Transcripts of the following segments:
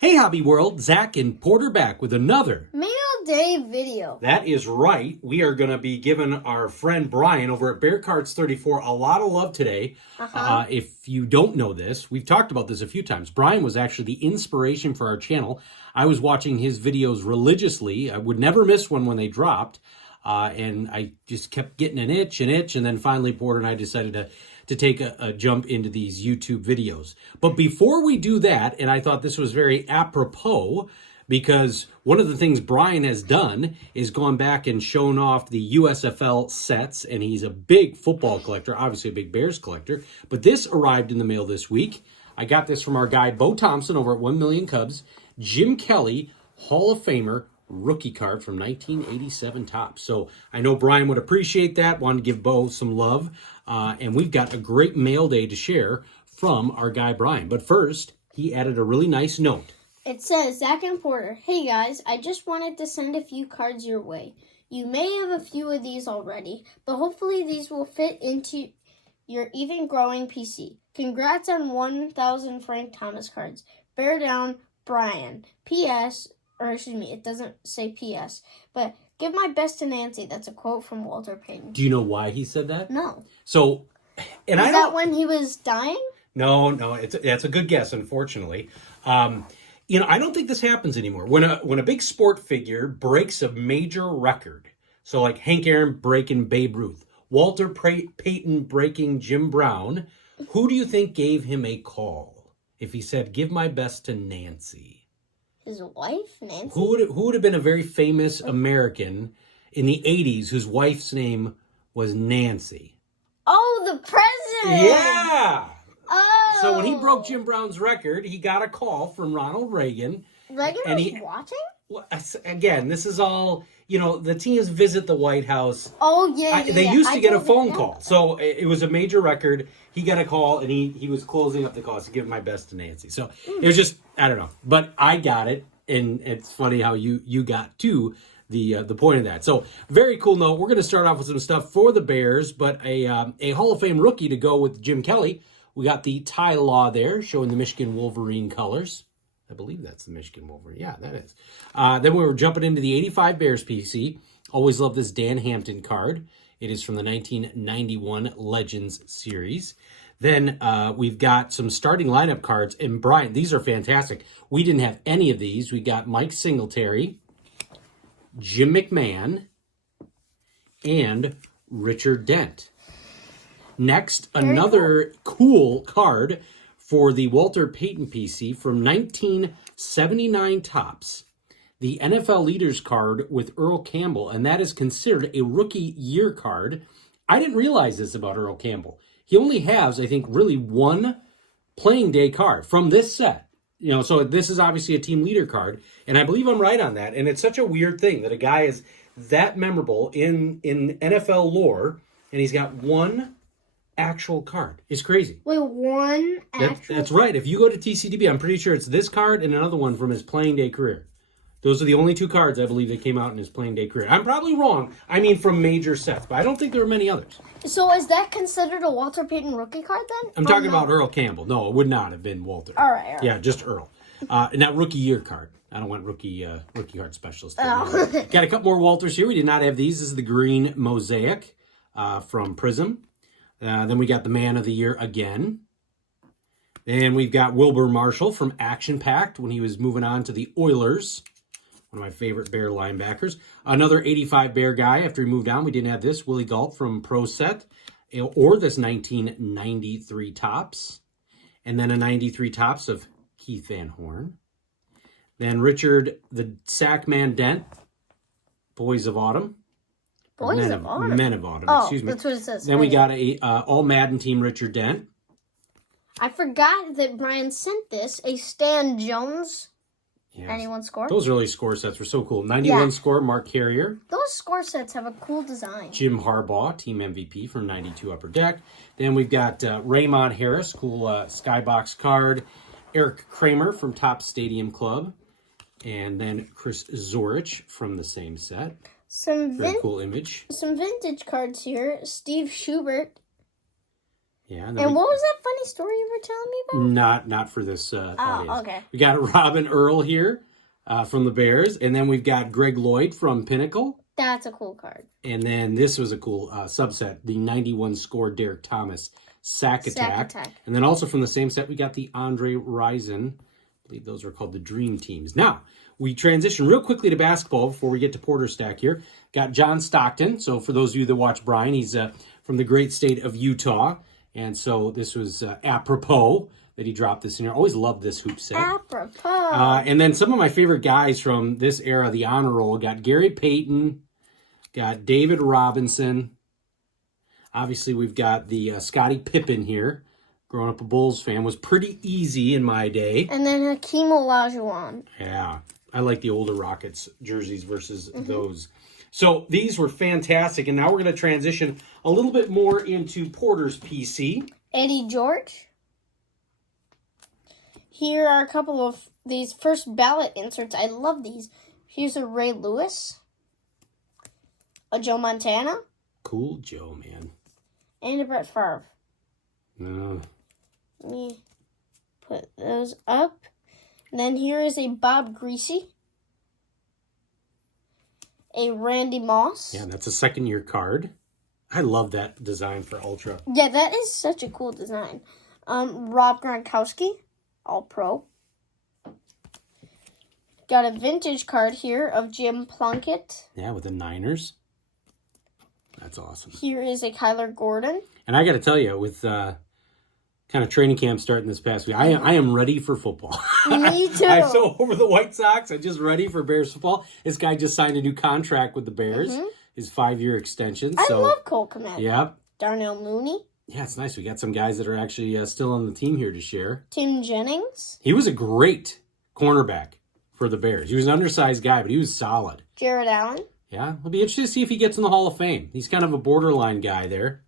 Hey Hobby World, Zach and Porter back with another Mail Day video. That is right. We are going to be giving our friend Brian over at Bear Cards 34 a lot of love today. If you don't know this, we've talked about this a few times. Brian was actually the inspiration for our channel. I was watching his videos religiously. I would never miss one when they dropped. And I just kept getting an itch, and then finally Porter and I decided to take a jump into these YouTube videos. But before we do that, and I thought this was very apropos, because one of the things Brian has done is gone back and shown off the USFL sets, and he's a big football collector, obviously a big Bears collector. But this arrived in the mail this week. I got this from our guy Bo Thompson over at 1 Million Cubs. Jim Kelly, Hall of Famer, rookie card from 1987 Topps. So I know Brian would appreciate that. Wanted to give Bo some love. And we've got a great mail day to share from our guy Brian. But first, he added a really nice note. It says, Zach and Porter, hey guys, I just wanted to send a few cards your way. You may have a few of these already, but hopefully these will fit into your even growing PC. Congrats on 1,000 Frank Thomas cards. Bear down, Brian. P.S. Or excuse me, it doesn't say P.S. But give my best to Nancy. That's a quote from Walter Payton. Do you know why he said that? No. So, and Is that when he was dying? No, that's a good guess, unfortunately. I don't think this happens anymore. When a big sport figure breaks a major record, so like Hank Aaron breaking Babe Ruth, Walter Payton breaking Jim Brown, who do you think gave him a call if he said, give my best to Nancy? His wife, Nancy? Who would have been a very famous American in the 80s whose wife's name was Nancy? Oh, the president! Yeah! Oh! So when he broke Jim Brown's record, he got a call from Ronald Reagan. Reagan was watching? Well, again, this is all, the teams visit the White House. Oh, yeah. They used to get a phone call. So it was a major record. He got a call, and he was closing up the call to give my best to Nancy. So it was just, I don't know. But I got it, and it's funny how you got to the point of that. So very cool note. We're going to start off with some stuff for the Bears, but a Hall of Fame rookie to go with Jim Kelly. We got the Ty Law there, showing the Michigan Wolverine colors. I believe that's the Michigan Wolverine. Yeah, that is. Then we were jumping into the 85 Bears PC. Always love this Dan Hampton card. It is from the 1991 Legends series. Then we've got some starting lineup cards. And Brian, these are fantastic. We didn't have any of these. We got Mike Singletary, Jim McMahon, and Richard Dent. Next, another cool card for the Walter Payton PC from 1979 Topps. The NFL Leaders card with Earl Campbell, and that is considered a rookie year card. I didn't realize this about Earl Campbell. He only has, I think, really one playing day card from this set. So this is obviously a team leader card, and I believe I'm right on that. And it's such a weird thing that a guy is that memorable in NFL lore, and he's got one actual card. It's crazy. Wait, one actual? That's right. If you go to TCDB, I'm pretty sure it's this card and another one from his playing day career. Those are the only two cards I believe that came out in his playing day career. I'm probably wrong. I mean, from major sets, but I don't think there are many others. So is that considered a Walter Payton rookie card then? I'm talking about Earl Campbell. No, it would not have been Walter. All right. Yeah, just Earl. And that rookie year card. I don't want rookie card specialist. Oh. Got a couple more Walters here. We did not have these. This is the green mosaic from Prism. Then we got the Man of the Year again. And we've got Wilbur Marshall from Action Packed when he was moving on to the Oilers. One of my favorite Bear linebackers. Another 85 Bear guy after he moved on. We didn't have this. Willie Galt from Pro Set. Or this 1993 Topps. And then a 93 Topps of Keith Van Horn. Then Richard the Sackman Dent. Boys of Autumn. Men of Autumn, excuse me. That's what it says. Then we got a All Madden team Richard Dent. I forgot that Brian sent this. A Stan Jones. Yes. Anyone score? Those early score sets were so cool. 91 score, Mark Carrier. Those score sets have a cool design. Jim Harbaugh, team MVP from 92 Upper Deck. Then we've got Raymond Harris, cool skybox card. Eric Kramer from Top Stadium Club. And then Chris Zorich from the same set. Very cool image. Some vintage cards here. Steve Schubert. Yeah. And what was that funny story you were telling me about? Not for this audience. Okay. We got Robin Earl here from the Bears, and then we've got Greg Lloyd from Pinnacle. That's a cool card. And then this was a cool subset, the 91 score Derek Thomas sack attack. And then also from the same set, we got the Andre Rison. I believe those were called the Dream Teams. Now, we transition real quickly to basketball before we get to Porter's stack here. Got John Stockton. So for those of you that watch Brian, he's from the great state of Utah. And so this was apropos that he dropped this in here. Always loved this hoop set. Apropos. And then some of my favorite guys from this era, the honor roll, got Gary Payton, got David Robinson. Obviously, we've got the Scottie Pippen here. Growing up a Bulls fan was pretty easy in my day. And then Hakeem Olajuwon. Yeah, I like the older Rockets jerseys versus those. So these were fantastic. And now we're going to transition a little bit more into Porter's PC. Eddie George. Here are a couple of these first ballot inserts. I love these. Here's a Ray Lewis. A Joe Montana. Cool Joe, man. And a Brett Favre. No. Let me put those up. And then here is a Bob Greasy. A Randy Moss. Yeah, that's a second-year card. I love that design for Ultra. Yeah, that is such a cool design. Rob Gronkowski, All-Pro. Got a vintage card here of Jim Plunkett. Yeah, with the Niners. That's awesome. Here is a Kyler Gordon. And I got to tell you, with kind of training camp starting this past week, I am ready for football. Me too. I'm so over the White Sox. I'm just ready for Bears football. This guy just signed a new contract with the Bears. His 5-year extension. I love Cole Kmet. Yep. Darnell Mooney. Yeah, it's nice. We got some guys that are actually still on the team here to share. Tim Jennings. He was a great cornerback for the Bears. He was an undersized guy, but he was solid. Jared Allen. Yeah, it'll be interesting to see if he gets in the Hall of Fame. He's kind of a borderline guy there.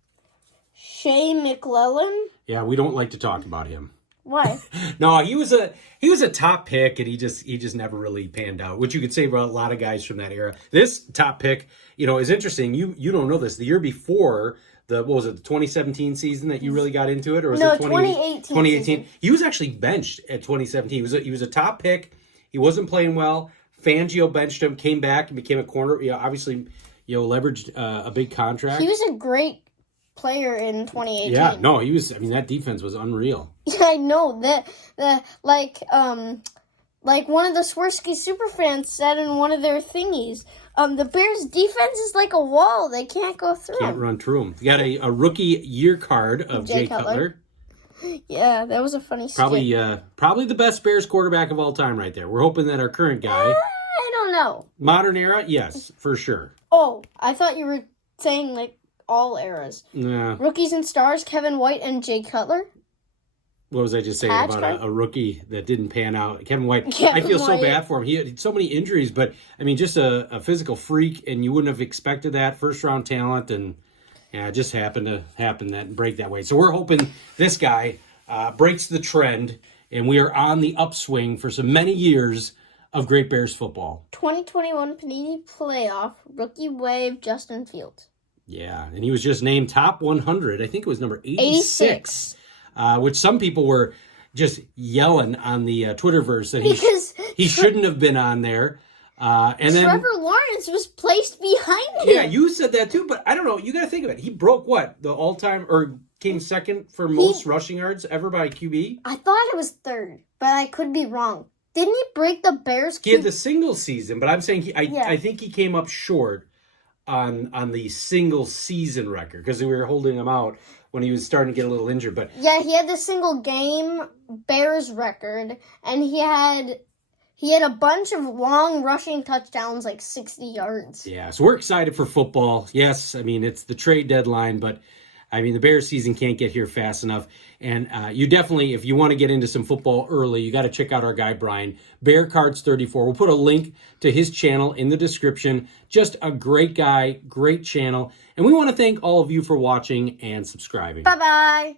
Shea McClellan. Yeah, we don't like to talk about him. Why? No, he was a top pick, and he just never really panned out, which you could say about a lot of guys from that era. This top pick, is interesting. You don't know this. The year before, the 2017 season that you really got into it, or was it 2018? 2018. He was actually benched at 2017. He was a top pick. He wasn't playing well. Fangio benched him, came back and became a corner. Obviously, leveraged a big contract. He was a great player in 2018. Yeah, no, he was. I mean, that defense was unreal. Yeah, I know that. Like one of the Swirsky superfans said in one of their thingies, the Bears' defense is like a wall; they can't go through. Can't run through them. You got a rookie year card of Jay Cutler. Yeah, that was a funny skit. Probably the best Bears quarterback of all time, right there. We're hoping that our current guy. I don't know. Modern era, yes, for sure. Oh, I thought you were saying like all eras. Nah. Rookies and stars: Kevin White and Jay Cutler. What was I just saying about a rookie that didn't pan out? Kevin White. I feel so bad for him. He had so many injuries, but I mean, just a physical freak, and you wouldn't have expected that. First round talent, and it just happened to break that way. So we're hoping this guy breaks the trend, and we are on the upswing for so many years of great Bears football. 2021 Panini Playoff Rookie Wave Justin Fields. Yeah, and he was just named top 100. I think it was number 86. Which some people were just yelling on the Twitterverse that he shouldn't have been on there. And then Trevor Lawrence was placed behind him. Yeah, you said that too, but I don't know. You got to think of it. He broke the all-time, or came second for most rushing yards ever by a QB? I thought it was third, but I could be wrong. Didn't he break the Bears? He had the single season, but I'm saying I think he came up short on the single season record because we were holding him out when he was starting to get a little injured. But yeah, he had the single game Bears record, and he had a bunch of long rushing touchdowns, like 60 yards. Yeah, so we're excited for football. Yes, I mean, it's the trade deadline, but I mean, the Bears season can't get here fast enough. And you definitely, if you want to get into some football early, you got to check out our guy, Brian. Bear Cards 34. We'll put a link to his channel in the description. Just a great guy, great channel. And we want to thank all of you for watching and subscribing. Bye-bye.